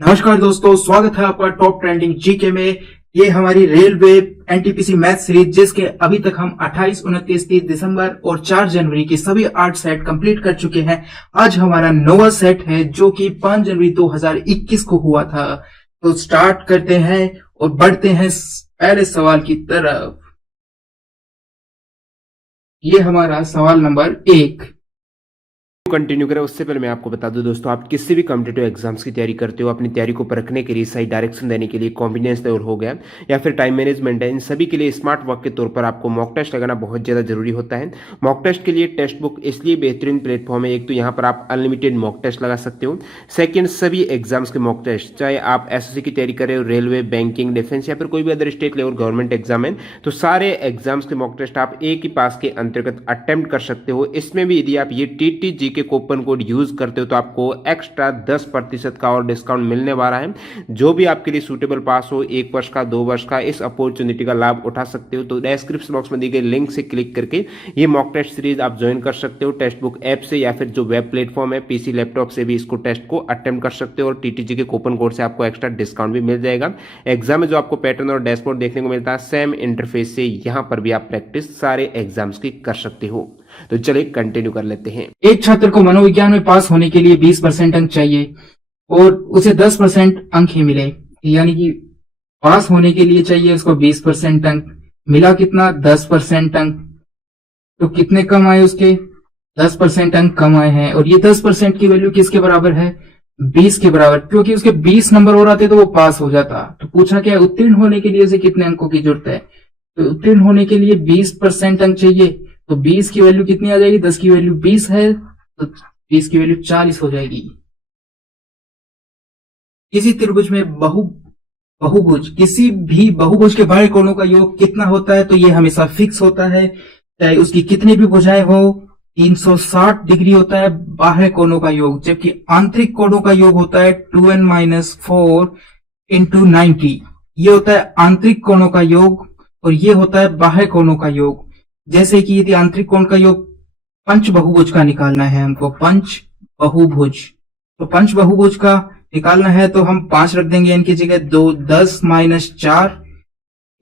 नमस्कार दोस्तों, स्वागत है आपका टॉप ट्रेंडिंग जीके में। ये हमारी रेलवे एनटीपीसी मैथ सीरीज, जिसके अभी तक हम 28, 29, 30 दिसंबर और 4 जनवरी के सभी 8 सेट कंप्लीट कर चुके हैं। आज हमारा 9वां सेट है जो कि 5 जनवरी 2021 को हुआ था। तो स्टार्ट करते हैं और बढ़ते हैं पहले सवाल की तरफ। ये हमारा सवाल नंबर 1। कंटिन्यू करें उससे पहले मैं आपको बता दूं दोस्तों, आप किसी भी कॉम्पिटेटिव एग्जाम्स की तैयारी करते हो, अपनी तैयारी को परखने के लिए, सही डायरेक्शन देने के लिए, कॉन्फिडेंस लेवल हो गया या फिर टाइम मैनेजमेंट है, इन सभी के लिए स्मार्ट वर्क के तौर पर आपको मॉक टेस्ट लगाना बहुत ज़्यादा जरूरी होता है। मॉक टेस्ट के लिए टेक्स्ट बुक इसलिए बेहतरीन प्लेटफॉर्म है। एक तो यहाँ पर आप अनलिमिटेड मॉक टेस्ट लगा सकते हो। सेकेंड, सभी एग्जाम्स के मॉक टेस्ट, चाहे आप एसएससी की तैयारी कर रहे हो, रेलवे, बैंकिंग, डिफेंस या फिर कोई भी other state level government exam है, तो सारे एग्जाम्स के मॉक टेस्ट आप एक ही पास के अंतर्गत अटेम्प्ट कर सकते हो। इसमें भी यदि आप ये टीटीजी के कूपन कोड यूज करते हो तो आपको एक्स्ट्रा 10% का और डिस्काउंट मिलने वाला है। जो भी आपके लिए सूटेबल पास हो, 1 वर्ष का, 2 वर्ष का, इस अपॉर्चुनिटी का लाभ उठा सकते हो। तो डिस्क्रिप्शन बॉक्स में दी गई लिंक से क्लिक करके ये मॉक टेस्ट सीरीज आप ज्वाइन कर सकते हो। टेक्स्ट बुक ऐप से या फिर जो वेब प्लेटफॉर्म है, पीसी लैपटॉप से भी इसको टेस्ट को अटेम्प्ट कर सकते हो और टीटीजी के कूपन कोड से आपको एक्स्ट्रा डिस्काउंट भी मिल जाएगा। एग्जाम में जो आपको पैटर्न और डैशबोर्ड देखने को मिलता है, सेम इंटरफेस से यहाँ पर भी आप प्रैक्टिस सारे एग्जाम्स की कर सकते हो। तो चलिए कंटिन्यू कर लेते हैं। एक छात्र को मनोविज्ञान में पास होने के लिए 20% अंक चाहिए और उसे 10% अंक ही मिले, यानी कि पास होने के लिए चाहिए उसको 20% अंक, मिला कितना? 10% अंक। तो कितने कम आए उसके? 10% अंक कम आए हैं। और ये 10% की वैल्यू किसके बराबर है? 20 के बराबर, क्योंकि उसके 20 नंबर और आते तो वो पास हो जाता। तो पूछा क्या है, उत्तीर्ण होने के लिए उसे कितने अंकों की जरूरत है? तो उत्तीर्ण होने के लिए 20% अंक चाहिए। तो 20 की वैल्यू कितनी आ जाएगी? 10 की वैल्यू 20 है, तो 20 की वैल्यू 40 हो जाएगी। किसी त्रिभुज में बहुभुज, किसी भी बहुभुज के बाह्य कोणों का योग कितना होता है? तो ये हमेशा फिक्स होता है, चाहे उसकी कितनी भी भुजाएं हो। 360 डिग्री होता है बाह्य कोणों का योग, जबकि आंतरिक कोणों का योग होता है 2n-4 इंटू 90। ये होता है आंतरिक कोणों का योग और ये होता है बाह्य कोणों का योग। जैसे कि यदि आंतरिक कोण का योग पंच बहुभुज का निकालना है हमको, पंच बहुभुज, तो पंच बहुभुज का निकालना है तो हम 5 रख देंगे इनकी जगह। 10-4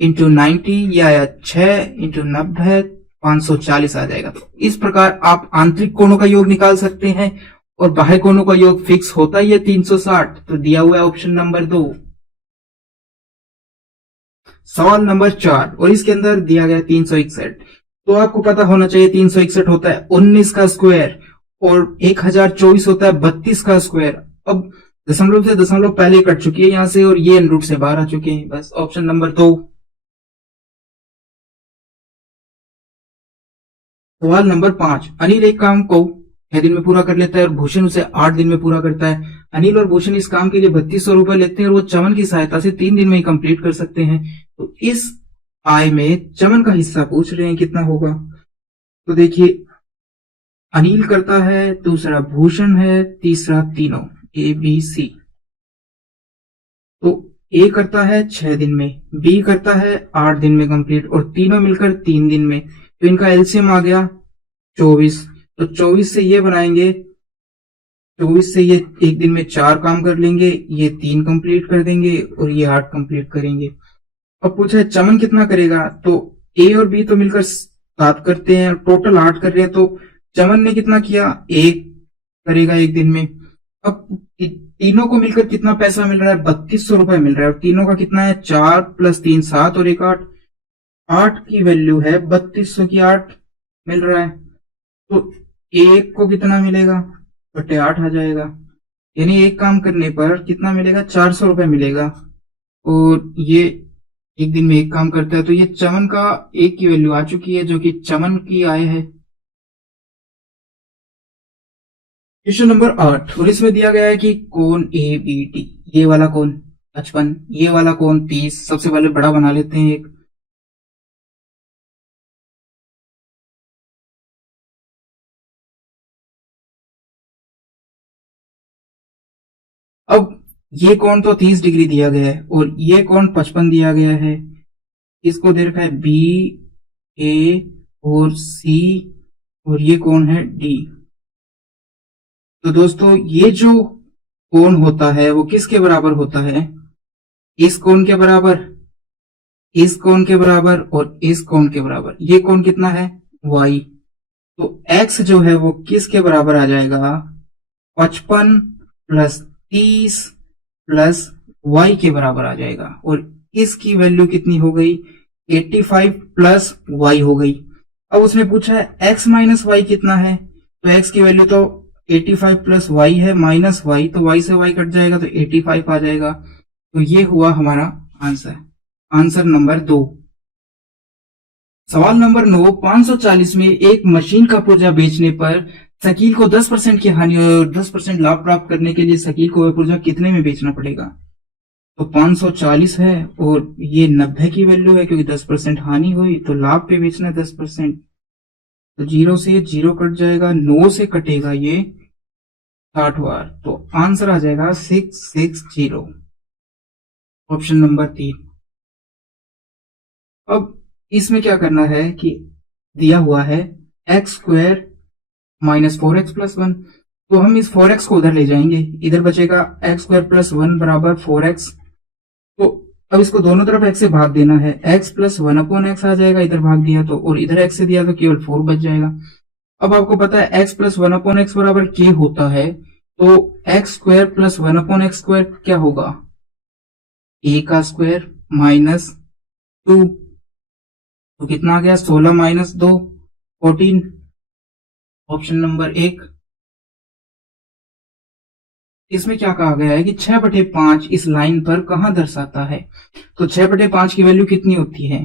इंटू 90 या 6 इंटू 90, 540 आ जाएगा। तो इस प्रकार आप आंतरिक कोणों का योग निकाल सकते हैं और बाह्य कोणों का योग फिक्स होता ही है 360। तो दिया हुआ है ऑप्शन नंबर 2। सवाल नंबर 4 और इसके अंदर दिया गया 361। तो आपको पता होना चाहिए 361 होता है 19 का स्क्वायर और 1024 होता है 32 का स्क्वायर। अब दशमलव से दशमलव पहले कट चुकी है यहां से और ये रूट से बाहर आ चुके हैं। बस ऑप्शन नंबर 2। सवाल नंबर 5। अनिल एक काम को 6 दिन में पूरा कर लेता है और भूषण उसे 8 दिन में पूरा करता है। अनिल और भूषण इस काम के लिए 3200 रुपए लेते हैं और वो चमन की सहायता से 3 दिन में ही कंप्लीट कर सकते हैं। तो इस आय में चमन का हिस्सा पूछ रहे हैं कितना होगा। तो देखिए, अनिल करता है, दूसरा भूषण है, तीसरा तीनों ABC। तो ए करता है 6 दिन में, बी करता है 8 दिन में कंप्लीट और तीनों मिलकर 3 दिन में। तो इनका एलसीएम आ गया 24। तो 24 से ये बनाएंगे, 24 से ये एक दिन में 4 काम कर लेंगे, ये 3 कंप्लीट कर देंगे और ये 8 कंप्लीट करेंगे। अब पूछा है चमन कितना करेगा, तो ए और बी तो मिलकर 7 करते हैं, टोटल 8 कर रहे हैं। तो चमन ने कितना किया? 1 करेगा एक दिन में। अब तीनों को मिलकर कितना पैसा मिल रहा है? 3200 रुपए मिल रहा है। और तीनों का कितना है? 4 + 3 7 और 1 8। 8 की वैल्यू है 3200 की 8 मिल रहा है। तो एक को कितना मिलेगा? बटे 8 आ जाएगा। यानी एक काम करने पर कितना मिलेगा? 400 रुपए मिलेगा। और ये एक दिन में एक काम करता है, तो ये चमन का एक की वैल्यू आ चुकी है जो कि चमन की आय है। क्वेश्चन नंबर 8 और इसमें दिया गया है कि कोण ABD, ये वाला कोण 55, ये वाला कोण 30। सबसे पहले बड़ा बना लेते हैं एक। अब ये कोण तो 30 डिग्री दिया गया है और ये कोण 55 दिया गया है। इसको दे रखा है BA और C और ये कोण है D। तो दोस्तों ये जो कोण होता है वो किसके बराबर होता है? इस कोण के बराबर, इस कोण के बराबर और इस कोण के बराबर। ये कोण कितना है? y। तो x जो है वो किसके बराबर आ जाएगा? 55 प्लस 30 प्लस y के बराबर आ जाएगा। और इसकी वैल्यू कितनी हो गई? 85 प्लस y हो गई। अब उसने पूछा है x माइनस वाई कितना है, तो x की वैल्यू तो 85 प्लस y है माइनस y, तो y से y कट जाएगा तो 85 आ जाएगा। तो ये हुआ हमारा आंसर, आंसर नंबर 2। सवाल नंबर 9, 540 में एक मशीन का पुर्जा बेचने पर शकील को 10% की हानि और 10% लाभ प्राप्त करने के लिए शकील को वह पुर्जा कितने में बेचना पड़ेगा? तो 540 है और ये 90 की वैल्यू है, क्योंकि 10% हानि हुई तो लाभ पे बेचना 10%। तो 0 से 0 कट जाएगा, 9 से कटेगा ये 60 बार, तो आंसर आ जाएगा 660, ऑप्शन नंबर 3। अब इसमें क्या करना है कि दिया हुआ है x square minus 4x plus 1, तो हम इस 4x को उधर ले जाएंगे, इधर बचेगा एक्स स्क्वायर प्लस 1 बराबर 4x। तो अब इसको दोनों तरफ x से भाग देना है, x प्लस 1 अपॉन एक्स आ जाएगा, इधर भाग दिया तो, और इधर x से दिया तो केवल 4 बच जाएगा। अब आपको पता है x प्लस 1 अपॉन एक्स बराबर k होता है, तो x square plus 1 upon x square क्या होगा? a का स्क्वायर माइनस 2, तो कितना आ गया? 16 माइनस 2 14, ऑप्शन नंबर 1। इसमें क्या कहा गया है कि 6/5 इस लाइन पर कहां दर्शाता है? तो 6/5 की वैल्यू कितनी होती है?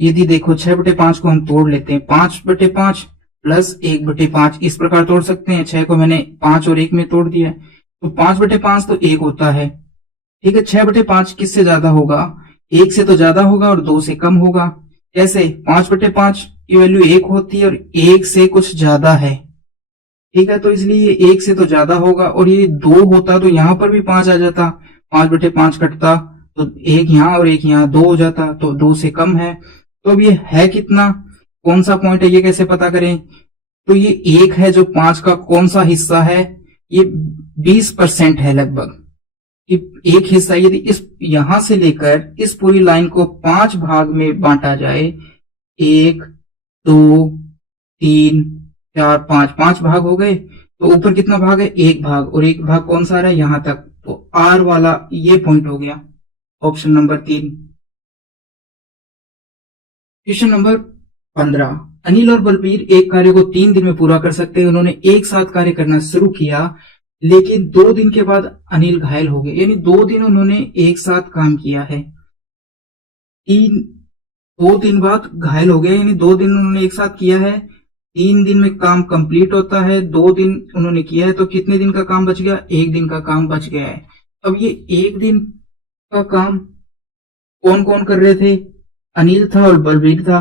यदि देखो 6/5 को हम तोड़ लेते हैं, 5/5 प्लस 1/5 इस प्रकार तोड़ सकते हैं। 6 को मैंने 5 और 1 में तोड़ दिया है, तो 5/5 तो 1 होता है, ठीक है। 6/5 किससे ज्यादा होगा? 1 से तो ज्यादा होगा और 2 से कम होगा। कैसे? 5/5 की वैल्यू 1 होती है और 1 से कुछ ज्यादा है, ठीक है, तो इसलिए 1 से तो ज्यादा होगा। और ये 2 होता तो यहां पर भी 5 आ जाता, 5/5 कटता तो 1 यहां और 1 यहां, 2 हो जाता, तो 2 से कम है। तो अब ये है कितना, कौन सा पॉइंट है, ये कैसे पता करें? तो ये 1 है जो 5 का कौन सा हिस्सा है? ये 20% है लगभग। एक हिस्सा यदि इस यहां से लेकर इस पूरी लाइन को 5 भाग में बांटा जाए, 1 2 3 4 5 भाग हो गए, तो ऊपर कितना भाग है? 1 भाग, और 1 भाग कौन सा आ रहा है? यहां तक, तो आर वाला ये पॉइंट हो गया, option number 3। Question number 15, Anil और बलबीर एक कार्य को 3 दिन में पूरा कर सकते हैं। उन्होंने एक साथ कार्य करना शुरू किया, लेकिन 2 दिन के बाद अनिल घायल हो गए, यानी 2 दिन उन्होंने एक साथ काम किया है। 2 दिन बाद घायल हो गए, यानी 2 दिन उन्होंने एक साथ किया है, 3 दिन में काम कंप्लीट होता है, 2 दिन उन्होंने किया है, तो कितने दिन का काम बच गया? 1 दिन का काम बच गया है। अब ये 1 दिन का काम कौन कौन कर रहे थे? अनिल था और बलबीर था।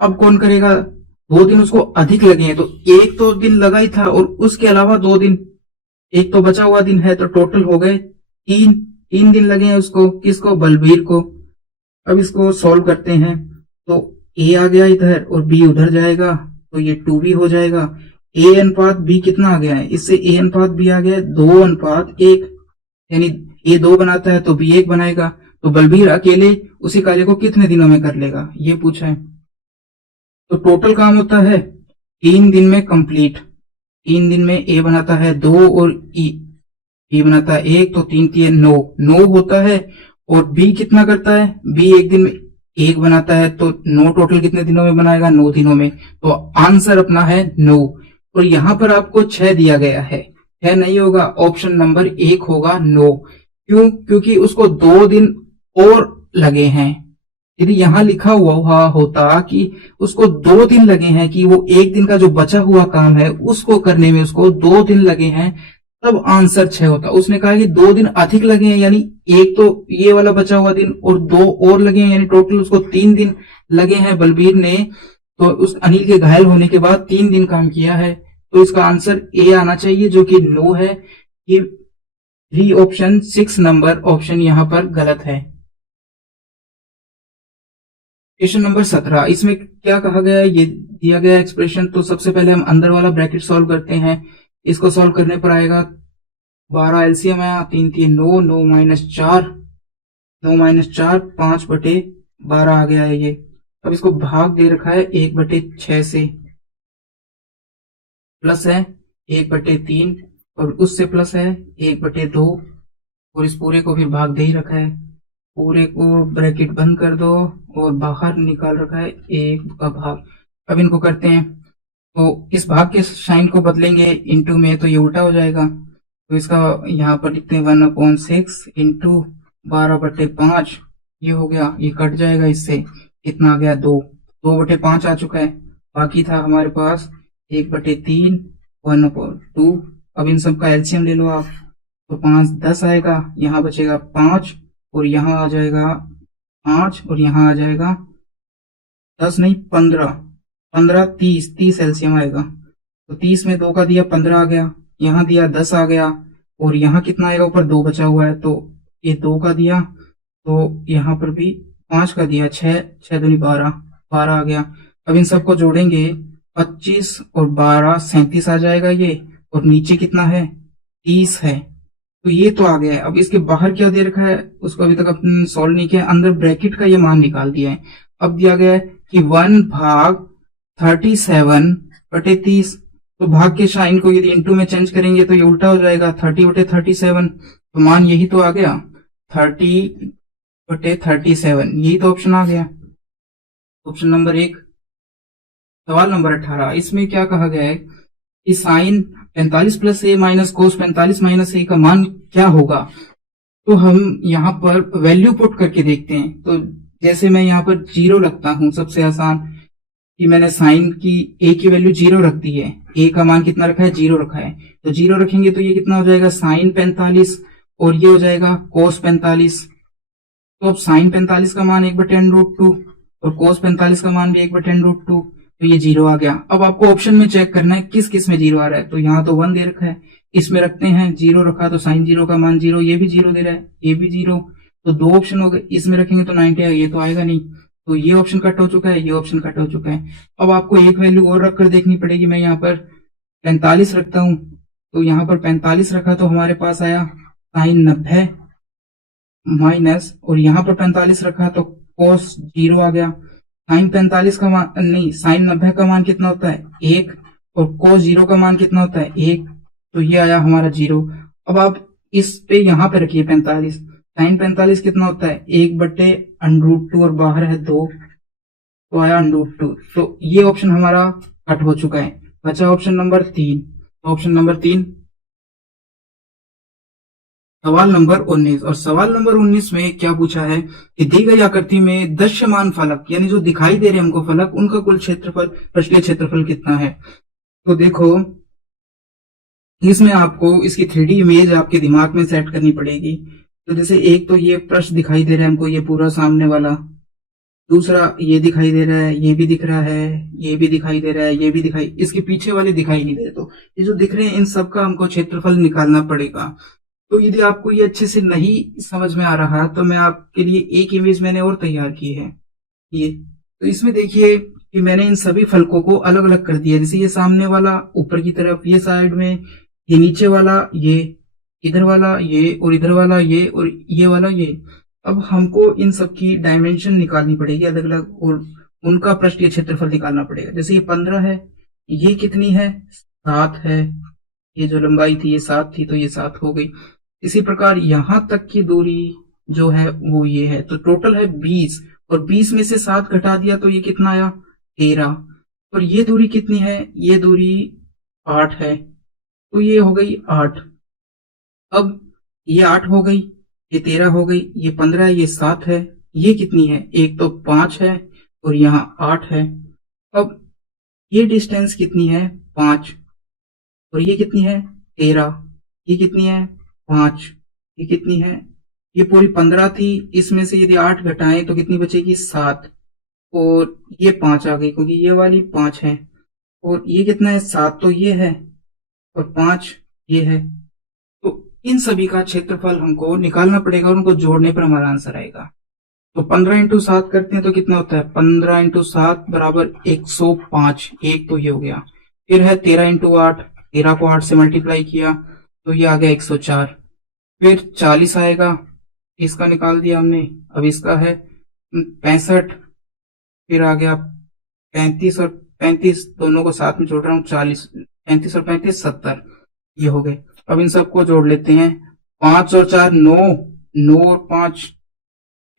अब कौन करेगा? 2 दिन उसको अधिक लगे हैं, तो 1 तो दिन लगा ही था और उसके अलावा 2 दिन, एक तो बचा हुआ दिन है, तो टोटल हो गए 3 दिन लगे हैं उसको। किसको? बलबीर को। अब इसको सॉल्व करते हैं, तो ए आ गया इधर और बी उधर जाएगा, तो ये 2b हो जाएगा। ए अनुपात बी कितना आ गया है? इससे ए अनुपात बी आ गया है 2:1, यानी ए 2 बनाता है तो बी 1 बनाएगा। तो बलबीर अकेले उसी कार्य को कितने दिनों में कर लेगा, ये पूछा है। तो टोटल काम होता है 3 दिन में कंप्लीट। 3 दिन में ए बनाता है 2 और बी बनाता है 1, तो 3 3 9 होता है। और बी कितना करता है? बी 1 दिन में 1 बनाता है, तो 9 टोटल कितने दिनों में बनाएगा? 9 दिनों में। तो आंसर अपना है 9। और यहां पर आपको 6 दिया गया है, 6 नहीं होगा, ऑप्शन नंबर 1 होगा 9। क्यों? क्योंकि उसको 2 दिन और लगे हैं। यदि यहां लिखा हुआ होता कि उसको 2 दिन लगे हैं, कि वो 1 दिन का जो बचा हुआ काम है उसको करने में उसको 2 दिन लगे हैं, तब आंसर 6 होता। उसने कहा कि 2 दिन अधिक लगे हैं, यानी एक तो ये वाला बचा हुआ दिन और 2 और लगे हैं, यानी टोटल उसको 3 दिन लगे हैं बलबीर ने। तो उस अनिल के घायल होने के बाद 3 दिन काम किया है, तो इसका आंसर ए आना चाहिए, जो कि 9 है। ये 3 ऑप्शन 6 नंबर ऑप्शन यहां पर गलत है। क्वेश्चन नंबर 17, इसमें क्या कहा गया है? ये दिया गया एक्सप्रेशन, तो सबसे पहले हम अंदर वाला ब्रैकेट सॉल्व करते हैं। इसको सॉल्व करने पर आएगा 12 एलसीएम आया, 3 3 9, 9 माइनस 4, 9 माइनस 4 5/12 आ गया है ये। अब इसको भाग दे रखा है 1/6 से, प्लस है 1/3 और उससे प्लस है 1/2 और इस पूरे को फिर भाग दे ही रखा है। पूरे को ब्रैकेट बंद कर दो और बाहर निकाल रखा है 1 का भाग। अब इनको करते हैं, तो इस भाग के साइन को बदलेंगे इनटू में तो ये उल्टा हो जाएगा। तो इसका यहाँ पर लिखते हैं 1/6 इंटू 12/5, ये हो गया, ये कट जाएगा इससे, कितना आ गया 2/5 आ चुका है। बाकी था हमारे पास 1/3 1/2। अब इन सब का एलसीएम ले लो आप, तो 5 10 आएगा, यहाँ बचेगा 5 और यहाँ आ जाएगा 5 और यहाँ आ जाएगा 10 नहीं 15 15 30 एलसीएम आएगा। तो 30 में 2 का दिया 15 आ गया, यहाँ दिया 10 आ गया और यहाँ कितना आएगा, ऊपर 2 बचा हुआ है तो ये 2 का दिया, तो यहाँ पर भी 5 का दिया, 6 6 दूनी 12 12 आ गया। अब इन सबको जोड़ेंगे 25 और 12 37 आ जाएगा ये, और नीचे कितना है 30 है, तो ये तो आ गया है। अब इसके बाहर क्या दे रखा है उसको अभी तक अपन सॉल्व नहीं किया, अंदर ब्रैकेट का ये मान निकाल दिया है। अब दिया गया है कि 1/37/30, तो भाग के साइन को यदि इंटू में चेंज करेंगे तो ये उल्टा हो जाएगा 30/37, तो मान यही तो आ गया 30/37, यही तो ऑप्शन आ गया, ऑप्शन नंबर 1। सवाल नंबर 18, इसमें क्या कहा गया है कि साइन 45 प्लस ए माइनस कोस 45 माइनस ए का मान क्या होगा। तो हम यहाँ पर वैल्यू पुट करके देखते हैं। तो जैसे मैं यहाँ पर 0 रखता हूं, सबसे आसान कि मैंने साइन की ए की वैल्यू 0 रख दी है, ए का मान कितना रखा है 0 रखा है, तो 0 रखेंगे तो ये कितना हो जाएगा साइन 45 और ये हो जाएगा कोस 45। तो अब साइन 45 का मान 1/√2 और कोस 45 का मान भी 1/√2, तो ये 0 आ गया। अब आपको ऑप्शन में चेक करना है किस किस में 0 आ रहा है, तो यहाँ तो 1 दे रखा है, इसमें रखते हैं 0 रखा तो साइन 0 का मान 0, ये भी 0 दे रहा है, ये भी 0, तो 2 ऑप्शन हो गए। इसमें रखेंगे तो 90 आएगा, ये तो आएगा नहीं, तो ये ऑप्शन कट हो चुका है, ये ऑप्शन कट हो चुका है। अब आपको एक वैल्यू और रखकर देखनी पड़ेगी। मैं यहाँ पर 45 रखता हूं, तो यहाँ पर 45 रखा तो हमारे पास आया साइन 90 माइनस, और यहाँ पर 45 रखा तो कोस 0 आ गया। साइन 45 का मान नहीं, साइन 90 का मान कितना होता है 1 और कोस 0 का मान कितना होता है 1, तो ये आया हमारा 0। अब आप इस पे यहाँ पे रखिए 45, साइन 45 कितना होता है 1/√2 और बाहर है 2, तो आया √2, तो ये ऑप्शन हमारा कट हो चुका है। बचा ऑप्शन नंबर 3, ऑप्शन नंबर 3 सवाल नंबर 19। और सवाल नंबर 19 में क्या पूछा है कि दी गई आकृति में दृश्यमान फलक, यानी जो दिखाई दे रहे हैं हमको फलक, उनका कुल क्षेत्रफल, पृष्ठीय क्षेत्रफल कितना है। तो देखो इसमें आपको इसकी 3D इमेज आपके दिमाग में सेट करनी पड़ेगी। तो जैसे एक तो ये पृष्ठ दिखाई दे रहा है हमको, ये पूरा सामने वाला, दूसरा ये दिखाई दे रहा है, ये भी दिख रहा है, ये भी दिखाई दे रहा है, ये भी दिखाई, इसके पीछे वाले दिखाई नहीं दे रहे। तो ये जो दिख रहे हैं इन सब का हमको क्षेत्रफल निकालना पड़ेगा। तो यदि आपको ये अच्छे से नहीं समझ में आ रहा तो मैं आपके लिए एक इमेज मैंने और तैयार की है ये। तो इसमें देखिए कि मैंने इन सभी फलकों को अलग अलग कर दिया। जैसे ये सामने वाला ऊपर की तरफ, ये साइड में, ये नीचे वाला, ये इधर वाला, ये और इधर वाला, ये और ये वाला, ये। अब हमको इन सब की डायमेंशन निकालनी पड़ेगी अलग अलग, और उनका पृष्ठीय क्षेत्रफल निकालना पड़ेगा। जैसे ये 15 है, ये कितनी है 7 है, ये जो लंबाई थी ये 7 थी, तो ये 7 हो गई। इसी प्रकार यहां तक की दूरी जो है वो ये है, तो टोटल है 20, और 20 में से 7 घटा दिया तो ये कितना आया 13। और ये दूरी कितनी है, ये दूरी 8 है, तो ये हो गई 8। अब ये 8 हो गई, ये 13 हो गई, ये 15 है, ये 7 है, ये कितनी है, एक तो 5 है और यहाँ 8 है। अब ये डिस्टेंस कितनी है 5, और ये कितनी है 13, ये कितनी है 5, ये कितनी है, ये पूरी 15 थी, इसमें से यदि 8 घटाएं तो कितनी बचेगी 7, और ये 5 आ गई क्योंकि ये वाली 5 है, और ये कितना है 7, तो ये है, और 5 ये है। तो इन सभी का क्षेत्रफल हमको निकालना पड़ेगा और उनको जोड़ने पर हमारा आंसर आएगा। तो 15 × 7 करते हैं तो कितना होता है 15 × 7 बराबर 105, एक तो ये हो गया। फिर है 13 × 8, 13 को 8 से मल्टीप्लाई किया तो ये आ गया 104। फिर 40 आएगा, इसका निकाल दिया हमने, अब इसका है 65। फिर आ गया 35 और 35 दोनों को साथ में जोड़ रहा हूँ, 40, 35 और 35 70, ये हो गए। अब इन सबको जोड़ लेते हैं, 5 और 4 9, 9 और 5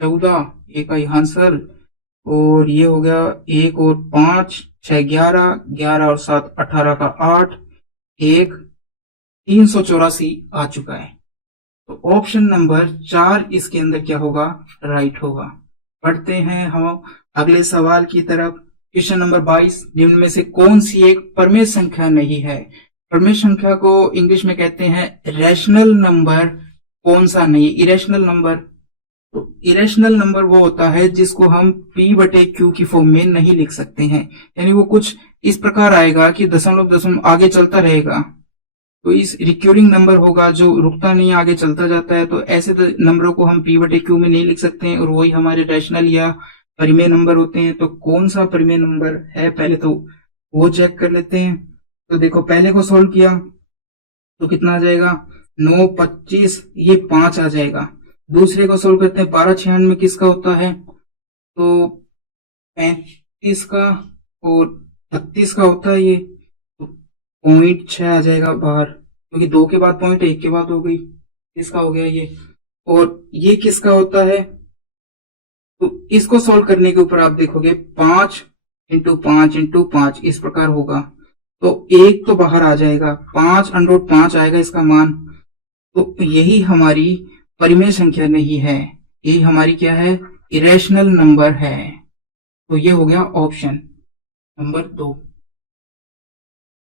14, एक का आंसर, और ये हो गया 1 और 5 6 11, 11 और 7 18 का 8, 1 384 आ चुका है। तो ऑप्शन नंबर 4 इसके अंदर क्या होगा, राइट होगा। पढ़ते हैं हम अगले सवाल की तरफ। क्वेश्चन नंबर 22, निम्न में से कौन सी एक परमेय संख्या नहीं है। परमेय संख्या को इंग्लिश में कहते हैं रैशनल नंबर, कौन सा नहीं, इरेशनल नंबर। तो इरेशनल नंबर वो होता है जिसको हम p/q की फॉर्म में नहीं लिख सकते हैं, यानी वो कुछ इस प्रकार आएगा कि दशमलव दशमलव आगे चलता रहेगा, तो इस रिक्यूरिंग नंबर होगा जो रुकता नहीं, आगे चलता जाता है। तो ऐसे नंबरों को हम p/q में नहीं लिख सकते हैं, और वही हमारे रैशनल या परिमेय नंबर होते हैं। तो कौन सा परिमेय नंबर है, पहले तो वो चेक कर लेते हैं। तो देखो, पहले को सोल्व किया तो कितना आ जाएगा, 9 25, ये 5 आ जाएगा। दूसरे को सोल्व करते हैं, 12 96 किसका होता है, तो 35 का और 36 का होता है, ये तो 0.6 आ जाएगा बाहर, क्योंकि 2 के बाद पॉइंट, 1 के बाद हो गई, इसका हो गया ये। और ये किसका होता है, तो इसको सोल्व करने के ऊपर आप देखोगे 5 इंटू 5 इंटू 5 इस प्रकार होगा, तो 1 तो बाहर आ जाएगा, 5√5 आएगा इसका मान। तो यही हमारी परिमेय संख्या नहीं है, यही हमारी क्या है, इरेशनल नंबर है। तो ये हो गया ऑप्शन नंबर 2।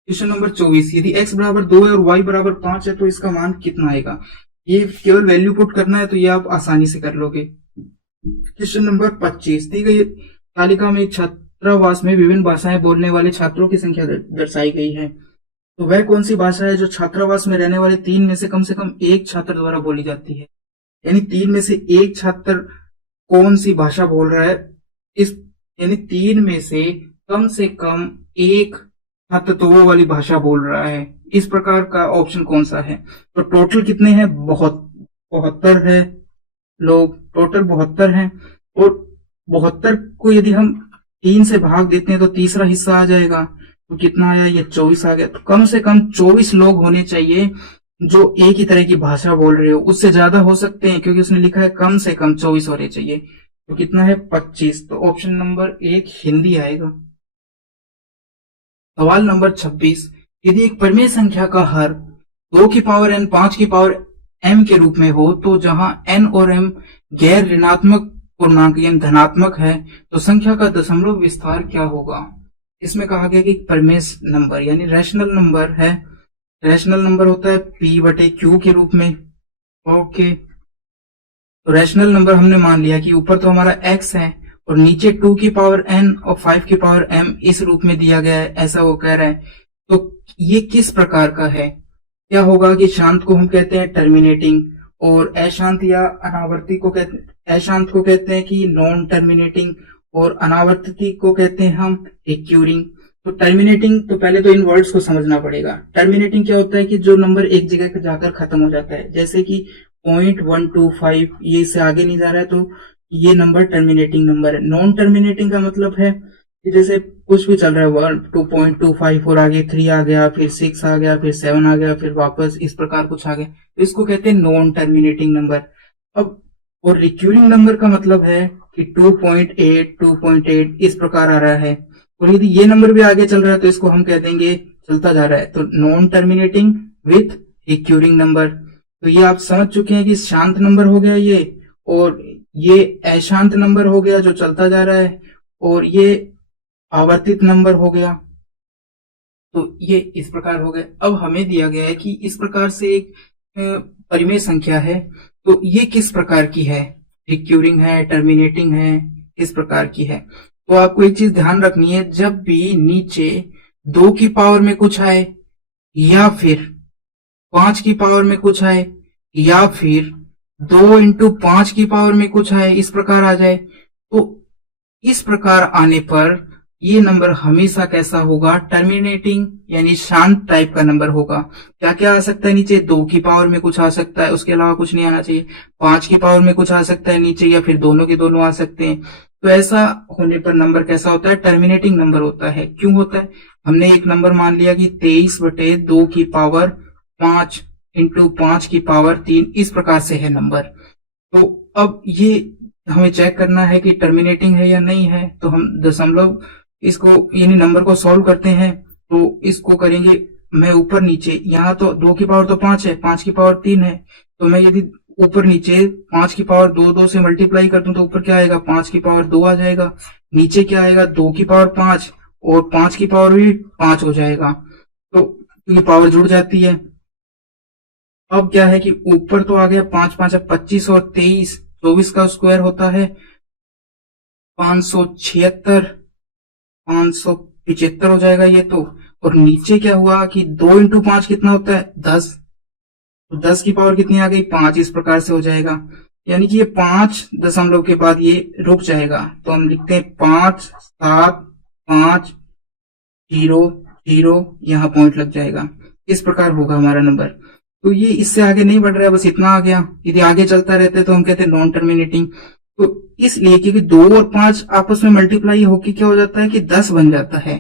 क्वेश्चन नंबर 24, यदि x बराबर 2 है और y बराबर 5 है तो इसका मान कितना आएगा। ये केवल वैल्यू पुट करना है, तो ये आप आसानी से कर लोगे। क्वेश्चन नंबर 25, दी गई तालिका में छात्रावास में विभिन्न भाषाएं बोलने वाले छात्रों की संख्या दर्शाई गई है। तो वह कौन सी भाषा है जो छात्रावास में रहने वाले 3 में से कम एक छात्र द्वारा बोली जाती है, यानी 3 में से एक छात्र कौन सी भाषा बोल रहा है, इस यानी 3 में से कम एक छात्र तो वो वाली भाषा बोल रहा है, इस प्रकार का ऑप्शन कौन सा है। तो टोटल कितने हैं, 72 है लोग, टोटल 72 हैं, और 72 को यदि हम 3 से भाग देते हैं तो तीसरा हिस्सा आ जाएगा, तो कितना आया, ये 24 आ गया। तो कम से कम 24 लोग होने चाहिए जो एक ही तरह की भाषा बोल रहे हो, उससे ज्यादा हो सकते हैं क्योंकि उसने लिखा है कम से कम 24 होने चाहिए। तो कितना है, 25, तो ऑप्शन नंबर 1 हिंदी आएगा। सवाल नंबर 26, यदि एक परिमेय संख्या का हर 2 की पावर n 5 की पावर m के रूप में हो, तो जहां n और m गैर ऋणात्मक पूर्णांक यानी धनात्मक है, तो संख्या का दशमलव विस्तार क्या होगा। इसमें कहा गया कि परिमेय नंबर यानी रैशनल नंबर है, रैशनल नंबर होता है p/q के रूप में। ओके, तो रैशनल नंबर हमने मान लिया कि ऊपर तो हमारा x है और नीचे 2 की पावर n और 5 की पावर m इस रूप में दिया गया है, ऐसा वो कह रहा है। तो ये किस प्रकार का है, क्या होगा कि शांत को हम कहते हैं टर्मिनेटिंग, और अशांत या अनावर्ती को अशांत को कहते हैं कि नॉन टर्मिनेटिंग, और अनावर्ती को कहते हैं हम रिक्यूरिंग। तो टर्मिनेटिंग, तो पहले तो इन वर्ड्स को समझना पड़ेगा। टर्मिनेटिंग क्या होता है कि जो नंबर एक जगह पर जाकर खत्म हो जाता है, जैसे कि 0.125 ये इससे आगे नहीं जा रहा है, तो ये नंबर टर्मिनेटिंग नंबर है। नॉन टर्मिनेटिंग का मतलब है कि जैसे कुछ भी चल रहा है, 2.25 और आगे 3 आ गया, फिर 6 आ गया, फिर 7 आ गया, फिर वापस इस प्रकार कुछ आ गया, तो इसको कहते हैं नॉन टर्मिनेटिंग नंबर। अब और रिक्यूरिंग नंबर का मतलब है कि 2.8 इस प्रकार आ रहा है, और यदि ये नंबर भी आगे चल रहा है तो इसको हम कह देंगे चलता जा रहा है, तो non terminating with recurring number. तो ये आप समझ चुके हैं कि शांत नंबर हो गया ये, और ये अशांत नंबर हो गया जो चलता जा रहा है, और ये आवर्तित नंबर हो गया। तो ये इस प्रकार हो गया। अब हमें दिया गया है कि इस प्रकार से एक परिमेय संख्या है, तो ये किस प्रकार की है, रिक्यूरिंग है, टर्मिनेटिंग है, किस प्रकार की है। तो आपको एक चीज ध्यान रखनी है, जब भी नीचे 2 की पावर में कुछ आए, या फिर 5 की पावर में कुछ आए, या फिर 2 इंटू 5 की पावर में कुछ आए, इस प्रकार आ जाए, तो इस प्रकार आने पर ये नंबर हमेशा कैसा होगा, टर्मिनेटिंग यानी शांत टाइप का नंबर होगा। क्या क्या आ सकता है नीचे, 2 की पावर में कुछ आ सकता है, उसके अलावा कुछ नहीं आना चाहिए। 5 की पावर में कुछ आ सकता है नीचे, या फिर दोनों के दोनों आ सकते हैं। तो ऐसा होने पर नंबर कैसा होता है, टर्मिनेटिंग नंबर होता है। क्यों होता है, हमने एक नंबर मान लिया कि 23/2 की पावर 5 इंटू 5 की पावर 3, इस प्रकार से है नंबर। तो अब ये हमें चेक करना है कि टर्मिनेटिंग है या नहीं है। तो हम दशमलव इसको यानी नंबर को सॉल्व करते हैं। तो इसको करेंगे मैं ऊपर नीचे, यहाँ तो 2 की पावर तो 5 है, 5 की पावर 3 है। तो मैं यदि ऊपर नीचे 5 की पावर 2 से मल्टीप्लाई कर दूं तो ऊपर क्या आएगा, 5 की पावर 2 आ जाएगा। नीचे क्या आएगा, 2 की पावर 5 और 5 की पावर भी 5 हो जाएगा। तो ये पावर जुड़ जाती है। अब क्या है कि ऊपर तो आ गया 5 5 25 और 23, 24 का स्क्वायर होता है 576, 575 हो जाएगा ये तो। और नीचे क्या हुआ कि 2 इंटू 5 कितना होता है, 10। तो 10 की पावर कितनी आ गई, 5, इस प्रकार से हो जाएगा। यानी कि ये 5 दशमलव के बाद ये रुक जाएगा। तो हम लिखते हैं 5 7 5 0 0, यहाँ पॉइंट लग जाएगा। इस प्रकार होगा हमारा नंबर। तो ये इससे आगे नहीं बढ़ रहा है, बस इतना आ गया। यदि आगे चलता रहता तो हम कहते हैं नॉन टर्मिनेटिंग। तो इसलिए क्योंकि 2 और 5 आपस में मल्टीप्लाई होकर क्या हो जाता है कि 10 बन जाता है।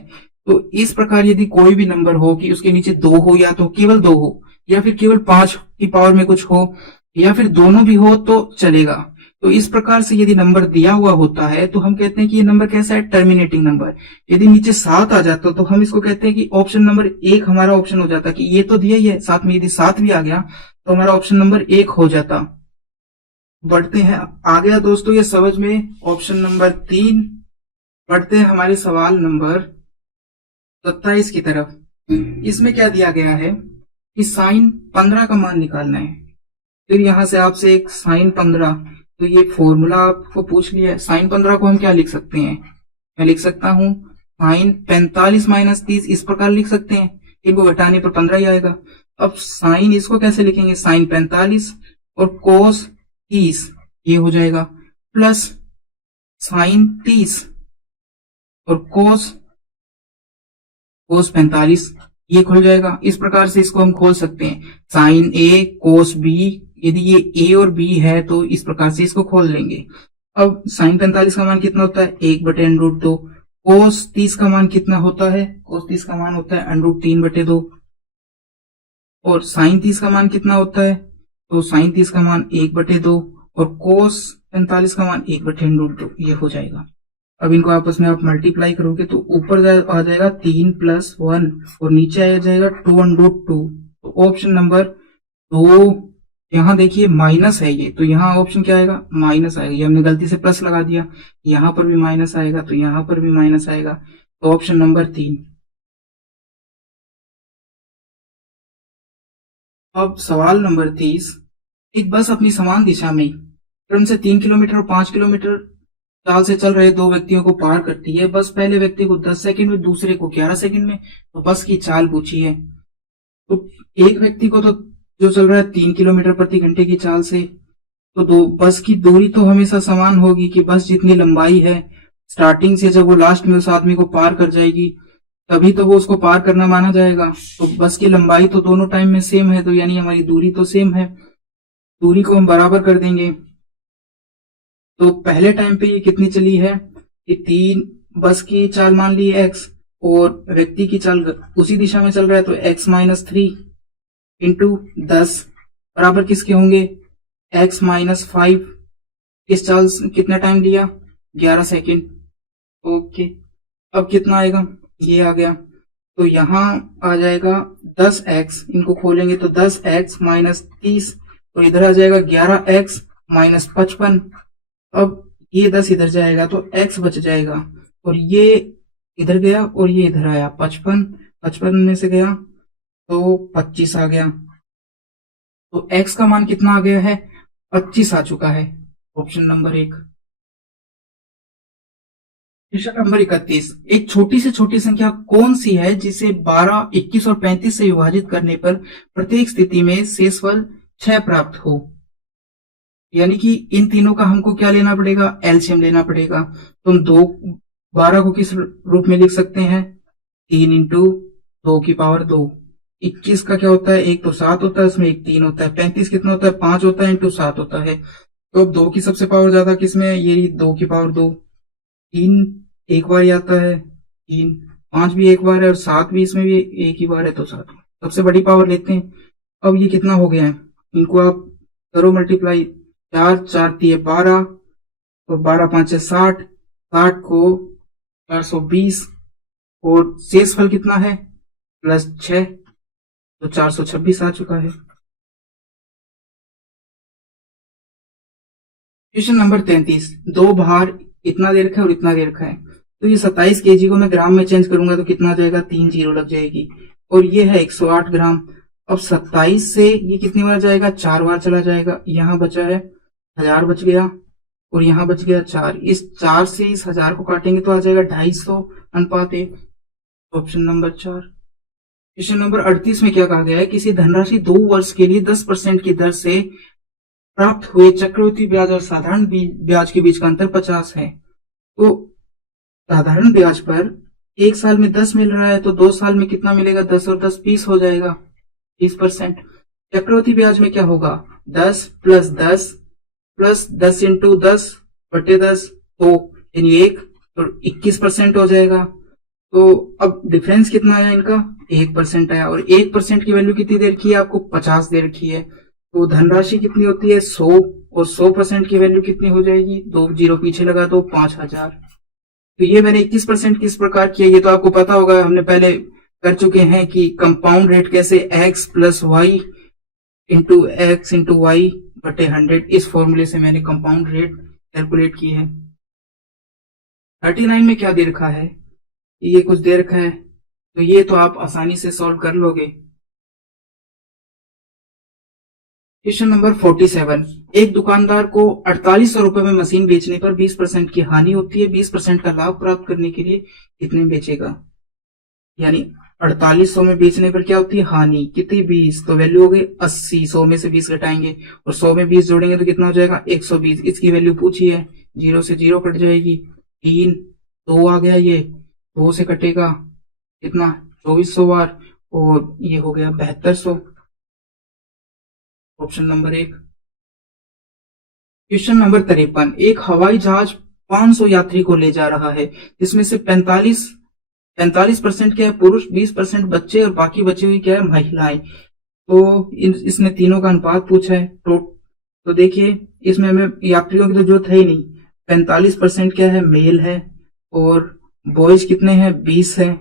तो इस प्रकार यदि कोई भी नंबर हो कि उसके नीचे 2 हो, या तो केवल 2 हो, या फिर केवल 5 की पावर में कुछ हो, या फिर दोनों भी हो तो चलेगा। तो इस प्रकार से यदि नंबर दिया हुआ होता है तो हम कहते हैं कि ये नंबर कैसा है, टर्मिनेटिंग नंबर। यदि नीचे 7 आ जाता तो हम इसको कहते हैं कि ऑप्शन नंबर 1 हमारा ऑप्शन हो जाता, कि ये तो दिया ही है, साथ में यदि 7 भी आ गया तो हमारा ऑप्शन नंबर 1 हो जाता। बढ़ते हैं, आ गया दोस्तों ये समझ में ऑप्शन नंबर 3। बढ़ते हैं हमारे सवाल नंबर 27 की तरफ। इसमें क्या दिया गया है कि साइन 15 का मान निकालना है। फिर यहां से आपसे एक साइन 15, तो ये फॉर्मूला आपको पूछ लिया है। साइन 15 को हम क्या लिख सकते हैं, मैं लिख सकता हूं साइन 45 माइनस 30, इस प्रकार लिख सकते हैं। इनको घटाने पर 15 ही आएगा। अब साइन इसको कैसे लिखेंगे, साइन 45 और कोस 30, ये हो जाएगा, प्लस साइन 30 और कोस 45, ये खुल जाएगा। इस प्रकार से इसको हम खोल सकते हैं, साइन ए कोस बी। यदि ये ए और बी है तो इस प्रकार से इसको खोल लेंगे। अब साइन 45 का मान कितना होता है, 1/√2। कोस 30 का मान कितना होता है, कोस 30 का मान होता है √3/2। और साइन 30 का मान कितना होता है, तो साइन 30 का मान 1/2 और कोस 45 का मान 1/√2, ये हो जाएगा। अब इनको आपस में आप मल्टीप्लाई करोगे तो ऊपर आ जाएगा 3 + 1 और नीचे आ जाएगा 2/2। तो ऑप्शन नंबर 2, यहाँ देखिए माइनस है ये, तो यहाँ ऑप्शन क्या आएगा, माइनस आएगा। ये हमने गलती से प्लस लगा दिया, यहाँ पर भी माइनस आएगा तो यहाँ पर भी माइनस आएगा। तो ऑप्शन नंबर 3। अब सवाल नंबर 30। एक बस अपनी समान दिशा में क्रम से 3 किलोमीटर और 5 किलोमीटर चाल से चल रहे 2 व्यक्तियों को पार करती है। बस पहले व्यक्ति को 10 सेकंड में, दूसरे को 11 सेकंड में। तो बस की चाल पूछी है। तो एक व्यक्ति को तो जो चल रहा है 3 किलोमीटर प्रति घंटे की चाल से, तो बस की दूरी तो हमेशा समान होगी कि बस जितनी लंबाई है स्टार्टिंग से, जब वो लास्ट में उस आदमी को पार कर जाएगी तभी तो वो उसको पार करना माना जाएगा। तो बस की लंबाई तो दोनों टाइम में सेम है, तो यानी हमारी दूरी तो सेम है। दूरी को हम बराबर कर देंगे। तो पहले टाइम पे ये कितनी चली है कि 3, बस की चाल मान ली x और व्यक्ति की चाल उसी दिशा में चल रहा है, तो x - 3 इंटू 10 बराबर किसके होंगे, x - 5। इस चाल कितना टाइम लिया, 11 सेकेंड। ओके, अब कितना आएगा, ये आ गया। तो यहाँ आ जाएगा 10x, इनको खोलेंगे तो 10x - 30, तो इधर आ जाएगा 11x - 55। अब ये 10 इधर जाएगा तो x बच जाएगा, और ये इधर गया और ये इधर आया 55 में से गया तो 25 आ गया। तो x का मान कितना आ गया है, 25 आ चुका है। Option number 1। प्रश्न नंबर 31। एक छोटी से छोटी संख्या कौन सी है जिसे 12, 21 और 35 से विभाजित करने पर प्रत्येक स्थिति में शेषफल 6 प्राप्त हो। यानी कि इन तीनों का हमको क्या लेना पड़ेगा, एलसीएम लेना पड़ेगा। तो हम 12 को किस रूप में लिख सकते हैं? 3 इंटू 2 की पावर 2। 21 का क्या होता है? एक तो 7 होता है, उसमें एक 3 होता है। 35 कितना होता है? 5 होता है इंटू 7 होता है। तो अब 2 की सबसे पावर ज्यादा किसमें है? ये 2 की पावर 2। 3 एक बार ही आता है, 3। 5 भी एक बार है और 7 भी, इसमें भी एक ही बार है, तो 7 सबसे बड़ी पावर लेते हैं। अब ये कितना हो गया है? इनको आप करो मल्टीप्लाई। 4 4 3 12 और 12 5 60। 60 को 420 और शेष फल कितना है? +6, तो 426 आ चुका है। Question number 33। दो भार इतना दे रखा है और इतना दे रखा है, तो ये 27 केजी को मैं ग्राम में चेंज करूंगा तो कितना आ जाएगा? 3 जीरो लग जाएगी। और ये है 108 ग्राम। अब 27 से ये कितनी बार जाएगा? 4 बार चला जाएगा। यहाँ बचा है 1000 बच गया और यहाँ बच गया 4। इस 4 से इस 1000 को काटेंगे तो आ जाएगा 250 अनुपात 1। Option number 4। क्वेश्चन नंबर 38 में क्या कहा गया है? किसी धनराशि 2 वर्ष के लिए 10% की दर से प्राप्त हुए चक्रवृद्धि ब्याज और साधारण ब्याज के बीच का अंतर 50 है। तो साधारण ब्याज पर एक साल में 10 मिल रहा है, तो 2 साल में कितना मिलेगा? 10 और 10 20 हो जाएगा, 20%। चक्रवृद्धि ब्याज में क्या होगा? 10 प्लस 10 प्लस 10 इंटू 10 बटे 10, तो यानी 1, तो 21% हो जाएगा। तो अब डिफरेंस कितना आया इनका? 1% आया। और 1% की वैल्यू कितनी दे रखी है आपको? 50 दे रखी है। तो धनराशि कितनी होती है? 100, और 100% की वैल्यू कितनी हो जाएगी? 2 जीरो पीछे लगा दो, 5000। तो ये मैंने 21% किस प्रकार किया, ये तो आपको पता होगा, हमने पहले कर चुके हैं कि कंपाउंड रेट कैसे, x plus Y into X into Y बटे 100, इस फॉर्मूले से मैंने कंपाउंड रेट कैलकुलेट की है। 39 में क्या दे रखा है? ये कुछ दे रखा है, तो ये तो आप आसानी से सॉल्व कर लोगे। Question number 47। एक दुकानदार को 4800 रुपए में मशीन बेचने पर 20% की हानि होती है। 20% का लाभ प्राप्त करने के लिए कितने बेचेगा? यानी 4800 में बेचने पर क्या होती है? हानि कितनी? 20, तो वैल्यू हो गई 80। 100 में से 20 घटाएंगे और 100 में 20 जोड़ेंगे तो कितना हो जाएगा? 120। इसकी वैल्यू पूछी है, 0 से 0 कट जाएगी, 3 2 आ गया, ये 2 से कटेगा कितना? 2400 बार, और ये हो गया 7200। Option number 1। Question number 53। एक हवाई जहाज 500 यात्री को ले जा रहा है, जिसमें से 45% क्या है? पुरुष, 20% बच्चे और बाकी बची हुई क्या है? महिलाएं। तो इसने तीनों का अनुपात पूछा है। तो देखिए, इसमें हमें यात्रियों की तो जरूरत है ही नहीं। 45% क्या है? मेल है, और बॉयज कितने हैं? 20 है।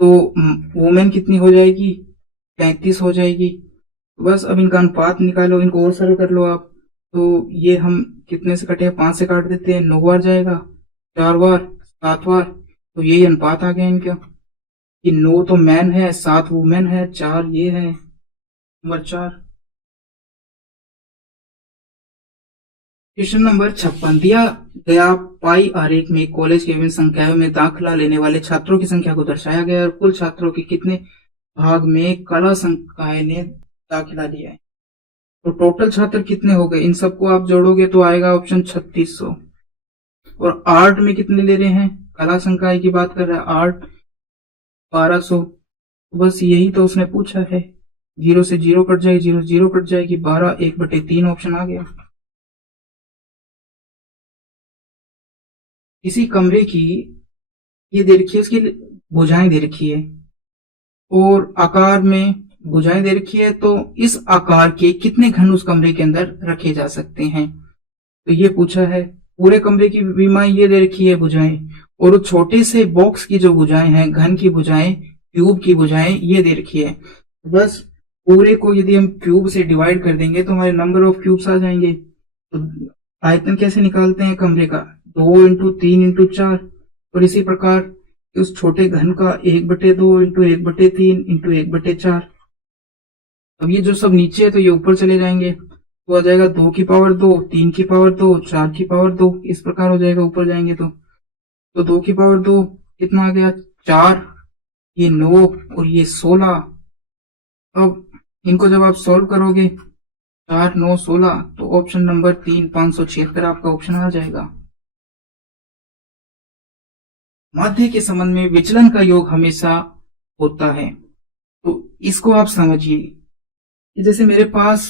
तो वुमेन कितनी हो जाएगी? 35 हो जाएगी। बस अब इनका अनुपात निकालो, इनको और सरल कर लो आप। तो ये हम कितने से कटे? 5 से काट देते हैं, 9 बार जाएगा, 4 बार, 7 बार, तो यही अनुपात आ गया इनका कि 9 तो मैन है, 7 वुमेन है, 4 ये है। नंबर 4। Question number 56। दिया गया पाई आरेख में कॉलेज के विभिन्न संकायों में दाखिला लेने वाले छात्रों की संख्या को दर्शाया गया है और कुल छात्रों के कितने भाग में कला संकाय ने दाखिला लिया है। तो टोटल छात्र कितने हो गए? इन सबको आप जोड़ोगे तो आएगा ऑप्शन 3600। और आर्ट में कितने ले रहे हैं? कला संकाय की बात कर रहा है, आर्ट 1200। बस यही तो उसने पूछा है। 0 से 0 कट जाएगी, 0 0 कट जाएगी, 12 1/3 ऑप्शन आ गया। किसी कमरे की ये दे रखी है, उसकी भुजाएं दे रखी है और आकार में भुजाएं दे रखी है, तो इस आकार के कितने घन उस कमरे के अंदर रखे जा सकते हैं? तो ये पूछा है। पूरे कमरे की विमाएं ये दे रखी है भुजाएं, और उस छोटे से बॉक्स की जो भुजाएं हैं, घन की भुजाएं, क्यूब की भुजाएं, ये दे रखी है। बस पूरे को यदि हम क्यूब से डिवाइड कर देंगे तो हमारे नंबर ऑफ क्यूब्स आ जाएंगे। तो आयतन कैसे निकालते हैं कमरे का? 2 इंटू 3 इंटू 4, और इसी प्रकार उस छोटे घन का 1/2 इंटू 1/3 इंटू 1/4। अब ये जो सब नीचे है तो ये ऊपर चले जाएंगे, तो आ जाएगा 2 की पावर 2, 3 की पावर 2, 4 की पावर 2, इस प्रकार हो जाएगा ऊपर जाएंगे तो 2 की पावर 2 कितना आ गया? 4, ये 9 और ये 16। अब इनको जब आप सॉल्व करोगे 4 9 16, तो ऑप्शन नंबर 3 576 आपका ऑप्शन आ जाएगा। माध्य के संबंध में विचलन का योग हमेशा होता है। तो इसको आप समझिए कि जैसे मेरे पास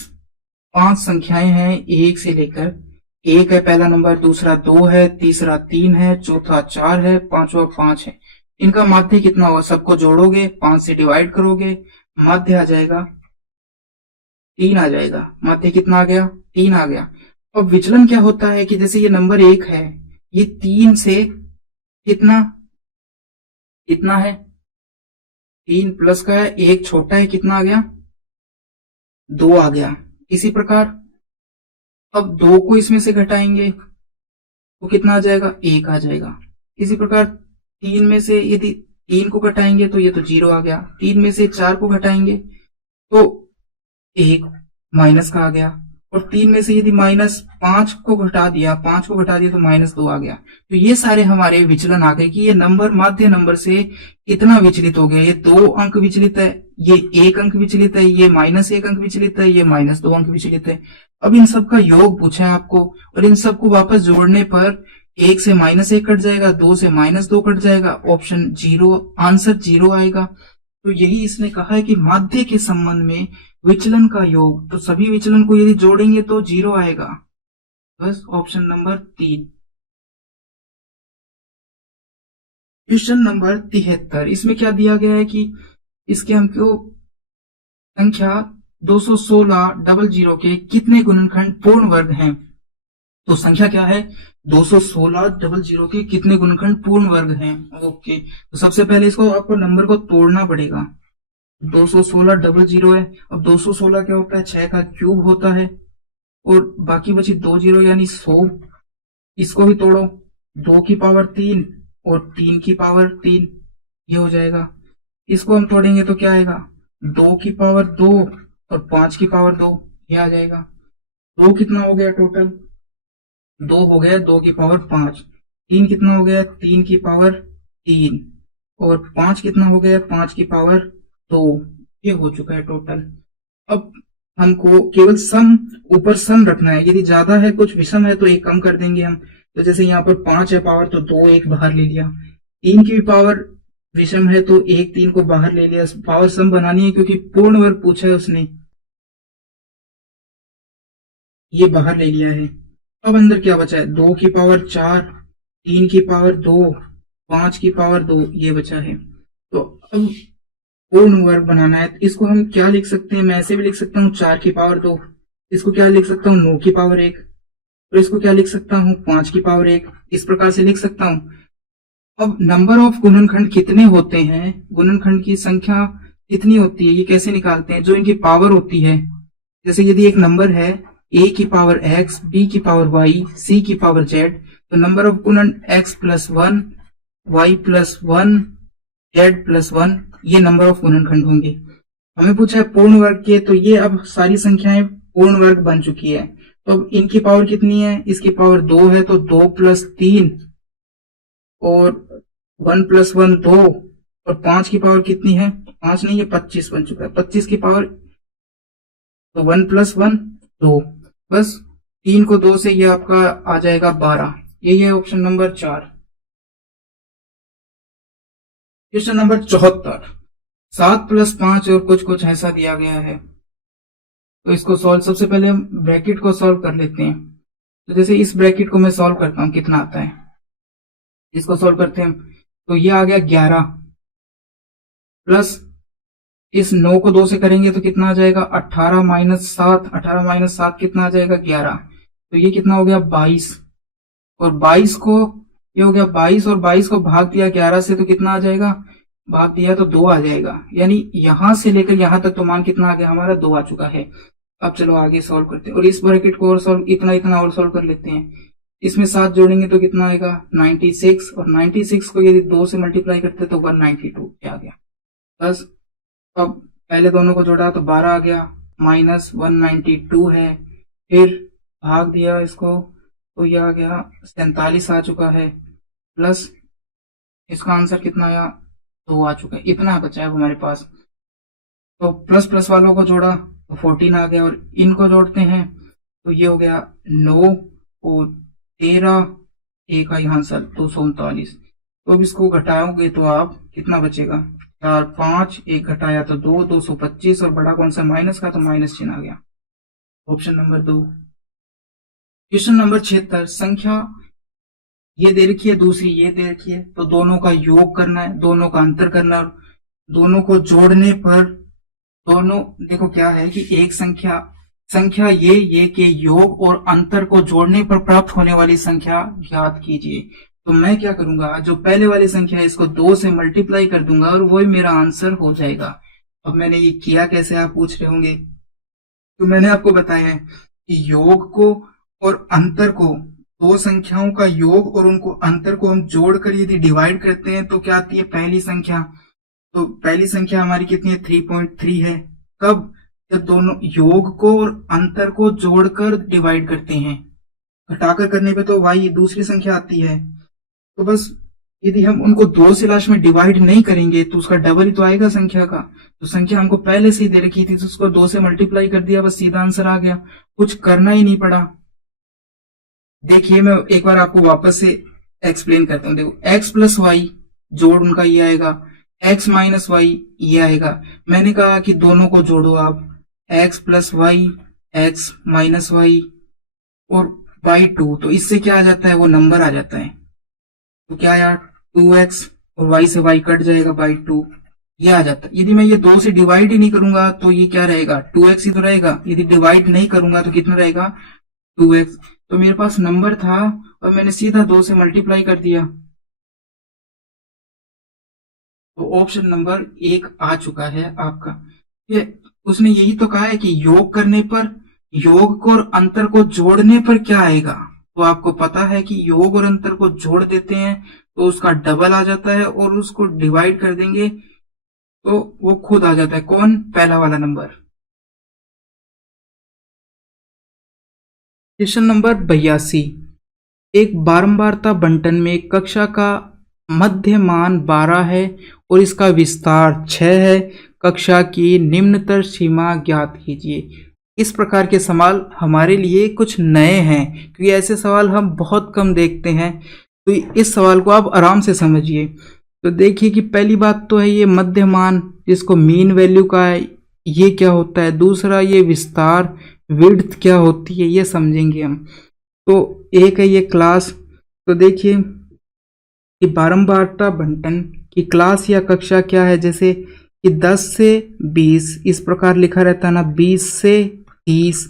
5 संख्याएं हैं 1 से लेकर, 1 है पहला नंबर, दूसरा 2 है, तीसरा 3 है, चौथा 4 है, पांचवा 5 है। इनका माध्य कितना होगा? सबको जोड़ोगे, 5 से डिवाइड करोगे, माध्य आ जाएगा 3 आ जाएगा। माध्य कितना आ गया? 3 आ गया। अब विचलन क्या होता है कि जैसे ये नंबर 1 है, ये 3 से कितना कितना है? 3 प्लस का है, 1 छोटा है, कितना आ गया? 2 आ गया। इसी प्रकार अब 2 को इसमें से घटाएंगे तो कितना आ जाएगा? 1 आ जाएगा। इसी प्रकार 3 में से यदि 3 को घटाएंगे तो ये तो 0 आ गया। 3 में से 4 को घटाएंगे तो 1 माइनस का आ गया। और 3 में से यदि -5 को घटा दिया, 5 को घटा दिया तो -2 आ गया। तो ये सारे हमारे विचलन आ गए कि ये नंबर माध्य नंबर से इतना विचलित हो गया। ये 2 अंक विचलित है, ये 1 अंक विचलित है, ये -1 अंक विचलित है, ये -2 अंक विचलित है। अब इन सब का योग पूछा है आपको, और इन सबको वापस जोड़ने पर 1 से -1 कट जाएगा, 2 से -2 कट जाएगा, ऑप्शन 0, आंसर 0 आएगा। तो यही इसने कहा है कि माध्य के संबंध में विचलन का योग, तो सभी विचलन को यदि जोड़ेंगे तो 0 आएगा। बस ऑप्शन नंबर 3। क्वेश्चन नंबर 73, इसमें क्या दिया गया है कि इसके हमको संख्या 216 के कितने गुणनखंड पूर्ण वर्ग हैं? तो संख्या क्या है? 216 के कितने गुणनखंड पूर्ण वर्ग हैं? ओके, तो सबसे पहले इसको आपको नंबर को तोड़ना पड़ेगा। 216 है। अब 216 क्या होता है? 6 का क्यूब होता है। और बाकी बची 2 जीरो यानी 100। इसको भी तोड़ो, 2 की पावर 3 और 3 की पावर 3, ये हो जाएगा। इसको हम तोड़ेंगे तो क्या आएगा? 2 की पावर 2 और 5 की पावर 2, ये आ जाएगा। 2 कितना हो गया टोटल? 2 हो गया 2 की पावर 5। 3 कितना हो गया? 3 की पावर 3। और 5 कितना हो गया? 5 की पावर 2। ये हो चुका है टोटल। अब हमको केवल सम, ऊपर सम रखना है। यदि ज्यादा है, कुछ विषम है, तो एक कम कर देंगे हम। तो जैसे यहाँ पर 5 है पावर, तो 2 एक बाहर ले लिया। 3 की भी पावर विषम है तो 1 3 को बाहर ले लिया। पावर सम बनानी है क्योंकि पूर्ण वर्ग पूछा है उसने, ये बाहर ले लिया है। अब अंदर क्या बचा है? 2 की पावर 4, 3 की पावर 2, 5 की पावर 2, ये बचा है। तो अब पूर्ण वर्ग बनाना है, तो इसको हम क्या लिख सकते हैं? मैं ऐसे भी लिख सकता हूँ 4 की पावर 2, इसको क्या लिख सकता हूँ? 9 की पावर 1, और इसको क्या लिख सकता हूँ? 5 की पावर 1। इस प्रकार से लिख सकता हूँ। अब नंबर ऑफ गुणनखंड कितने होते हैं, गुणनखंड की संख्या कितनी होती है, ये कैसे निकालते हैं? जो इनकी पावर होती है, जैसे यदि एक नंबर है a की पावर x, b की पावर y, c की पावर z, तो नंबर ऑफ गुणन x plus 1, y plus 1, z plus 1, ये नंबर ऑफ गुणनखंड होंगे। हमें पूछा है पूर्ण वर्ग के, तो ये अब सारी संख्याएं पूर्ण वर्ग बन चुकी है। तो अब इनकी पावर कितनी है? इसकी पावर 2 है, तो 2 प्लस 3 और 1 प्लस 1 2, और 5 की पावर कितनी है? 5 नहीं, ये 25 बन चुका है। 25 की पावर, तो 1 प्लस 1 2, बस 3 को 2 से ये आपका आ जाएगा 12। यही है option number 4। Question number 74, 7 plus 5 और कुछ कुछ ऐसा दिया गया है। तो इसको सॉल्व, सबसे पहले हम ब्रैकेट को सॉल्व कर लेते हैं। तो जैसे इस ब्रैकेट को मैं सॉल्व करता हूं, कितना आता है? इसको सॉल्व करते हैं तो ये आ गया 11, प्लस इस 9 को 2 से करेंगे तो कितना आ जाएगा? 18 माइनस 7, 18 माइनस 7 कितना आ जाएगा? 11। तो ये कितना हो गया? 22। और 22 को, ये हो गया 22, और 22 को भाग दिया 11 से तो कितना आ जाएगा? भाग दिया तो 2 आ जाएगा। यानी यहां से लेकर यहां तक तो मान कितना आ गया हमारा? 2 आ चुका है। अब चलो आगे सॉल्व करते हैं, और इस ब्रैकेट को और सॉल्व, इतना इतना और सॉल्व कर लेते हैं। इसमें 7 जोड़ेंगे तो कितना आएगा? 96, और 96 को यदि 2 से मल्टीप्लाई करते तो 192 आ गया। बस अब पहले दोनों को जोड़ा तो 12 आ गया, माइनस 192 है, फिर भाग दिया इसको तो यह आ गया 47 आ चुका है, प्लस इसका आंसर कितना आया? 2 आ चुका है। इतना बचा है हमारे पास। तो प्लस प्लस वालों को जोड़ा तो 14 आ गया, और इनको जोड़ते हैं तो ये हो गया 9 और 13, एक आई आंसर 239। तो अब इसको घटाओगे तो आप कितना बचेगा, 4 5, एक घटाया तो 2, 225, और बड़ा कौन सा माइनस का, तो माइनस चिन्ह आ गया। Option number 2। क्वेश्चन नंबर 76, संख्या ये दे रखी है, दूसरी ये दे रखी है, तो दोनों का योग करना है, दोनों का अंतर करना है, दोनों को जोड़ने पर दोनों, देखो क्या है कि एक संख्या संख्या ये के योग और अंतर को जोड़ने पर प्राप्त होने वाली संख्या ज्ञात कीजिए। तो मैं क्या करूंगा, जो पहले वाली संख्या है इसको 2 से मल्टीप्लाई कर दूंगा और वही मेरा आंसर हो जाएगा। अब मैंने ये किया कैसे, आप पूछ रहे होंगे। तो मैंने आपको बताया है कि योग को और अंतर को, दो संख्याओं का योग और उनको अंतर को हम जोड़कर यदि डिवाइड करते हैं तो क्या आती है, पहली संख्या। तो पहली संख्या हमारी कितनी है, 3.3 है। कब, जब दोनों योग को और अंतर को जोड़कर डिवाइड करते हैं। घटाकर करने पे तो y दूसरी संख्या आती है। तो बस यदि हम उनको 2 से लास्ट में डिवाइड नहीं करेंगे तो उसका डबल ही तो आएगा संख्या का। तो संख्या हमको पहले से ही दे रखी थी तो उसको 2 से मल्टीप्लाई कर दिया, बस सीधा आंसर आ गया, कुछ करना ही नहीं पड़ा। देखिए मैं एक बार आपको वापस से एक्सप्लेन करता हूँ। देखो x प्लस वाई जोड़ उनका ये आएगा, x माइनस वाई ये आएगा। मैंने कहा कि दोनों को जोड़ो आप, x plus Y, x minus Y और बाई 2, तो इससे क्या आ जाता है, वो नंबर आ जाता है। तो क्या आया, 2x और y से y कट जाएगा, बाई 2 ये आ जाता है। यदि मैं ये 2 से डिवाइड ही नहीं करूंगा तो ये क्या रहेगा, 2x ही तो रहेगा। यदि डिवाइड नहीं करूंगा तो कितना रहेगा, 2x। तो मेरे पास नंबर था और मैंने सीधा 2 से मल्टीप्लाई कर दिया, तो ऑप्शन नंबर 1 आ चुका है आपका। ये उसने यही तो कहा है कि योग करने पर, योग को और अंतर को जोड़ने पर क्या आएगा। तो आपको पता है कि योग और अंतर को जोड़ देते हैं तो उसका डबल आ जाता है, और उसको डिवाइड कर देंगे तो वो खुद आ जाता है। कौन, पहला वाला नंबर। क्वेश्चन नंबर 82, एक बारंबारता बंटन में कक्षा का मध्यमान 12 है और इसका विस्तार 6 है। कक्षा की निम्नतर सीमा ज्ञात कीजिए। इस प्रकार के सवाल हमारे लिए कुछ नए हैं क्योंकि ऐसे सवाल हम बहुत कम देखते हैं, तो इस सवाल को आप आराम से समझिए। तो देखिए कि पहली बात तो है ये मध्यमान, जिसको मीन वैल्यू का है, ये क्या होता है। दूसरा ये विस्तार, विड्थ क्या होती है, ये समझेंगे हम। तो एक है ये क्लास। तो देखिए कि बारंबारता बंटन की क्लास या कक्षा क्या है, जैसे कि 10 से 20 इस प्रकार लिखा रहता है ना, 20 से 30,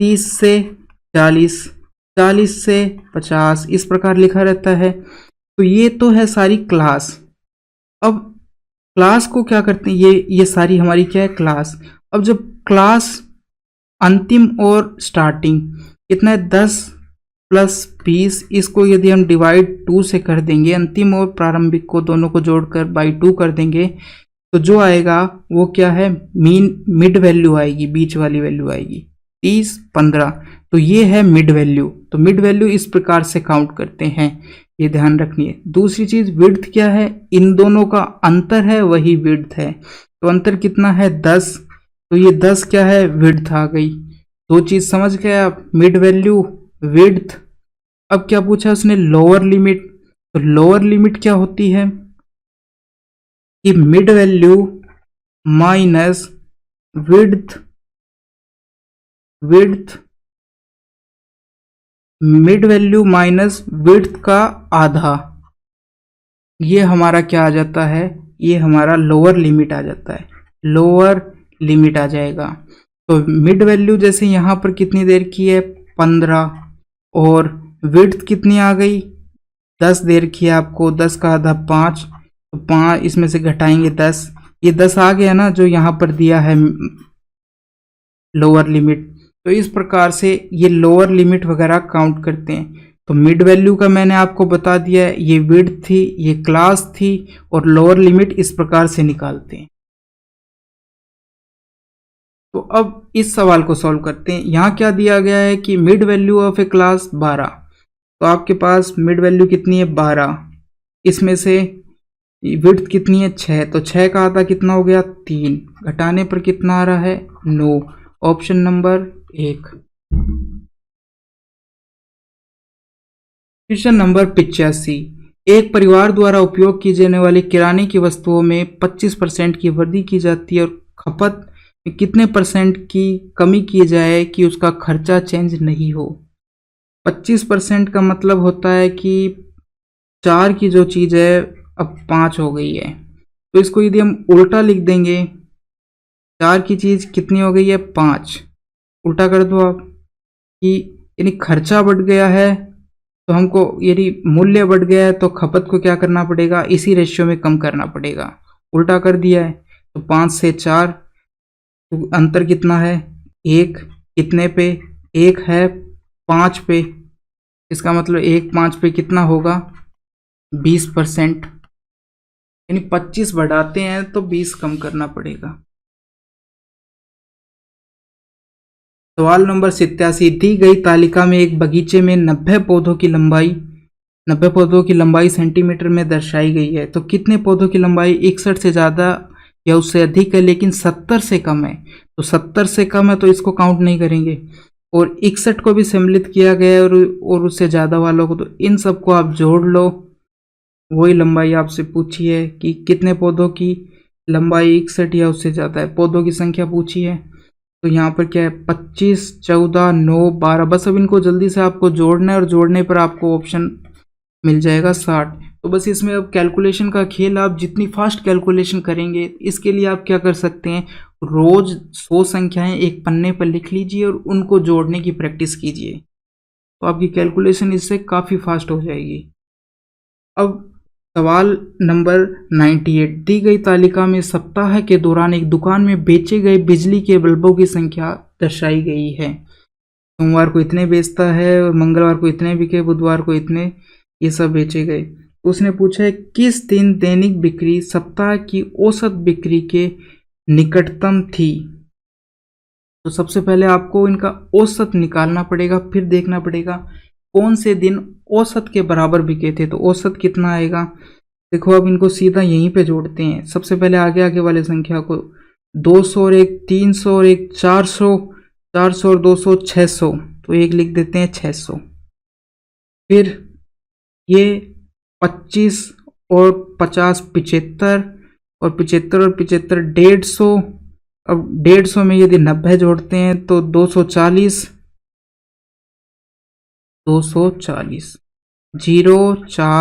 30 से 40, 40 से 50 इस प्रकार लिखा रहता है। तो ये तो है सारी क्लास। अब क्लास को क्या करते हैं, ये सारी हमारी क्या है, क्लास। अब जब क्लास अंतिम और स्टार्टिंग कितना है, 10 प्लस 20, इसको यदि हम डिवाइड 2 से कर देंगे, अंतिम और प्रारंभिक को दोनों को जोड़कर बाई 2 कर देंगे, तो जो आएगा वो क्या है, मिड वैल्यू आएगी, बीच वाली वैल्यू आएगी 30 15। तो ये है मिड वैल्यू। तो मिड वैल्यू इस प्रकार से काउंट करते हैं, ये ध्यान रखनी है। दूसरी चीज विड्थ क्या है, इन दोनों का अंतर है वही विड्थ है। तो अंतर कितना है, 10। तो ये 10 क्या है, विड्थ आ गई। दो चीज समझ गए आप, मिड वैल्यू, विड्थ। अब क्या पूछा उसने, लोअर लिमिट। तो लोअर लिमिट क्या होती है कि mid value minus width, mid value minus width का आधा, ये हमारा क्या आ जाता है, ये हमारा लोअर लिमिट आ जाता है, लोअर लिमिट आ जाएगा। तो मिड वैल्यू जैसे यहाँ पर कितनी देर की है, 15, और विड्थ कितनी आ गई, 10 देर की है आपको, 10 का आधा 5, तो 5 इसमें से घटाएंगे 10, ये 10 आ गया ना जो यहाँ पर दिया है लोअर लिमिट। तो इस प्रकार से ये लोअर लिमिट वगैरह काउंट करते हैं। तो मिड वैल्यू का मैंने आपको बता दिया है, ये विड्थ थी, ये क्लास थी, और लोअर लिमिट इस प्रकार से निकालते हैं। तो अब इस सवाल को सॉल्व करते हैं। यहाँ क्या दिया गया है कि mid value of A class 12। तो आपके पास मिड वैल्यू कितनी है, 12, इसमें से विड्थ कितनी है, 6, तो 6 का आधा कितना हो गया, 3, घटाने पर कितना आ रहा है, 9। Option number 1। क्वेश्चन नंबर 85, एक परिवार द्वारा उपयोग की जाने वाली किराने की वस्तुओं में 25% की वृद्धि की जाती है और खपत में कितने परसेंट की कमी की जाए कि उसका खर्चा चेंज नहीं हो। 25% का मतलब होता है कि 4 की जो चीज़ है अब 5 हो गई है, तो इसको यदि हम उल्टा लिख देंगे, 4 की चीज़ कितनी हो गई है 5, उल्टा कर दो आप कि यानी खर्चा बढ़ गया है, तो हमको यदि मूल्य बढ़ गया है तो खपत को क्या करना पड़ेगा, इसी रेशियो में कम करना पड़ेगा। उल्टा कर दिया है तो 5 से 4, तो अंतर कितना है 1, कितने पे 1 है 5 पे, इसका मतलब 1 5 पे कितना होगा 20%, यानी 25 बढ़ाते हैं तो 20 कम करना पड़ेगा। सवाल नंबर 87, दी गई तालिका में एक बगीचे में 90 पौधों की लंबाई सेंटीमीटर में दर्शाई गई है, तो कितने पौधों की लंबाई 61 से ज़्यादा या उससे अधिक है लेकिन 70 से कम है। तो 70 से कम है तो इसको काउंट नहीं करेंगे, और 61 को भी सम्मिलित किया गया है और उससे ज़्यादा वालों को, तो इन सबको आप जोड़ लो, वही लंबाई आपसे पूछी है कि कितने पौधों की लंबाई 61 या उससे ज़्यादा है, पौधों की संख्या पूछी है। तो यहाँ पर क्या है 25, 14, 9, 12, बस अब इनको जल्दी से आपको जोड़ना है और जोड़ने पर आपको ऑप्शन मिल जाएगा 60। तो बस इसमें अब कैलकुलेशन का खेल, आप जितनी फास्ट कैलकुलेशन करेंगे, इसके लिए आप क्या कर सकते हैं, रोज 100 संख्याएं एक पन्ने पर लिख लीजिए और उनको जोड़ने की प्रैक्टिस कीजिए, तो आपकी कैलकुलेशन इससे काफ़ी फास्ट हो जाएगी। अब सवाल नंबर 98, दी गई तालिका में सप्ताह के दौरान एक दुकान में बेचे गए बिजली के बल्बों की संख्या दर्शाई गई है। सोमवार को इतने बेचता है और मंगलवार को इतने बिके, बुधवार को इतने, ये सब बेचे गए। तो उसने पूछा है किस दिन दैनिक बिक्री सप्ताह की औसत बिक्री के निकटतम थी। तो सबसे पहले आपको इनका औसत निकालना पड़ेगा, फिर देखना पड़ेगा कौन से दिन औसत के बराबर बिके थे। तो औसत कितना आएगा, देखो अब इनको सीधा यहीं पे जोड़ते हैं। सबसे पहले आगे आगे वाले संख्या को 200 और एक 300 और एक 400, 400 और 200 600, तो एक लिख देते हैं 600। फिर ये 25 और 50 75, और 75 और 75 150। अब 150 में यदि 90 जोड़ते हैं तो 240, 240, 048,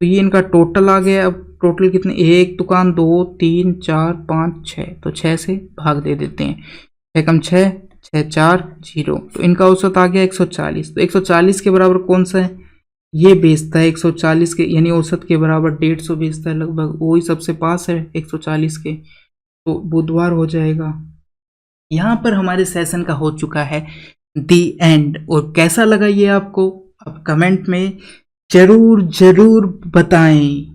तो ये इनका टोटल आ गया। अब टोटल कितने, एक दुकान 2 3 4 5 6, तो 6 से भाग दे देते हैं, 6 कम 6, 6 4 0, तो इनका औसत आ गया 140। तो 140 के बराबर कौन सा है, ये बेचता है 140 के, यानी औसत के बराबर 150 बेचता है लगभग, वही सबसे पास है 140 के, तो बुधवार हो जाएगा। यहाँ पर हमारे सेशन का हो चुका है दी एंड, और कैसा लगा ये आपको आप कमेंट में जरूर जरूर बताएं।